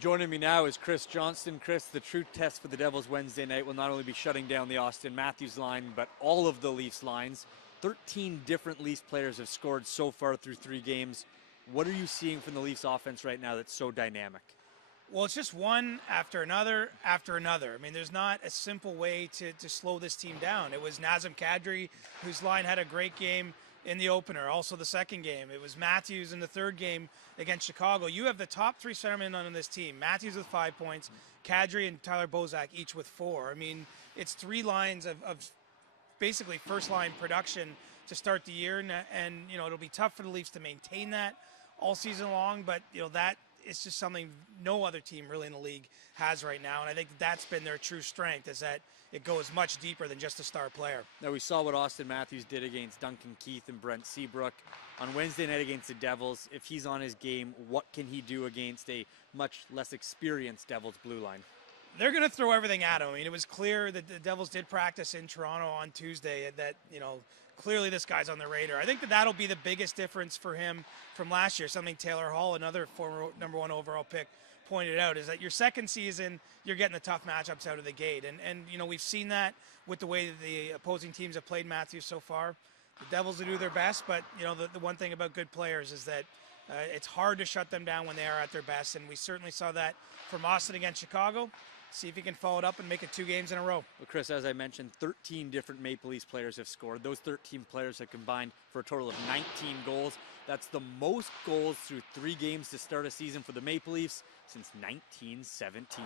Joining me now is Chris Johnston. Chris, the true test for the Devils Wednesday night will not only be shutting down the Austin Matthews line, but all of the Leafs lines. 13 different Leafs players have scored so far through 3 games. What are you seeing from the Leafs offense right now that's so dynamic? Well, it's just one after another after another. I mean, there's not a simple way to slow this team down. It was Nazem Kadri, whose line had a great game in the opener, also the second game. It was Matthews in the third game against Chicago. You have the top 3 centermen on this team. Matthews with 5 points, Kadri and Tyler Bozak each with 4. I mean, it's 3 lines of basically first-line production to start the year, and you know, it'll be tough for the Leafs to maintain that all season long, but you know, that it's just something no other team really in the league has right now, and I think that's been their true strength, is that it goes much deeper than just a star player. Now, we saw what Austin Matthews did against Duncan Keith and Brent Seabrook on Wednesday night against the Devils. If he's on his game, what can he do against a much less experienced Devils blue line? They're going to throw everything at him. I mean, it was clear that the Devils did practice in Toronto on Tuesday, that, you know, clearly this guy's on the radar. I think that that'll be the biggest difference for him from last year, something Taylor Hall, another former #1 overall pick, pointed out, is that your second season, you're getting the tough matchups out of the gate. And you know, we've seen that with the way that the opposing teams have played Matthews so far. The Devils will do their best, but, you know, the one thing about good players is that it's hard to shut them down when they are at their best, and we certainly saw that from Austin against Chicago. See if he can follow it up and make it 2 games in a row. Well, Chris, as I mentioned, 13 different Maple Leafs players have scored. Those 13 players have combined for a total of 19 goals. That's the most goals through 3 games to start a season for the Maple Leafs since 1917.